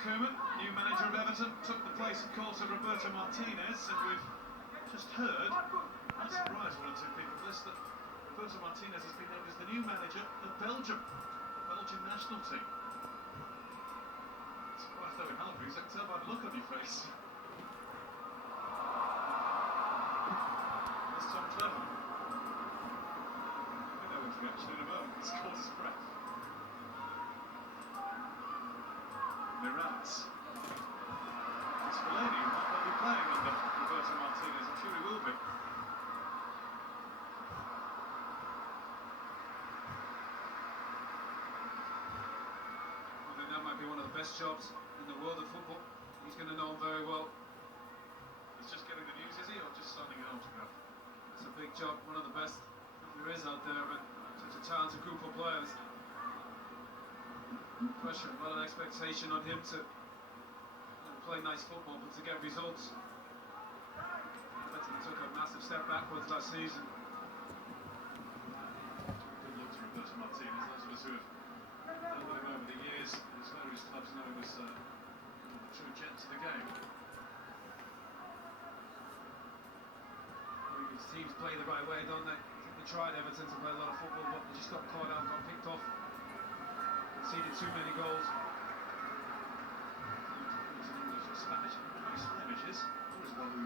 Koeman, new manager of Everton, took the place, of course, of Roberto Martinez, and we've just heard, might surprise one or two people, this, that Roberto Martinez has been named as the new manager of Belgium, the Belgian national team. Surprised though in Hargreaves, I can tell by the look on your face. There's Tom Clever. We know his reaction in a moment, he's caught his breath. Miraz. It's Fellaini who might well be playing under Roberto Martinez. I'm sure he will be. I think that might be one of the best jobs in the world of football. He's going to know him very well. He's just getting the news, is he, or just signing an autograph? It's a big job, one of the best there is out there, but such a talented group of players. Pressure, a lot of expectation on him to play nice football, but to get results. Everton took a massive step backwards last season. Good luck to Roberto Martinez. Those of us who have dealt with him over the years, his various clubs know him as a true jet to the game. His teams play the right way, don't they? I think they tried Everton to play a lot of football, but they just got caught out, got picked off. Conceded too many goals. English or Spanish images. Always one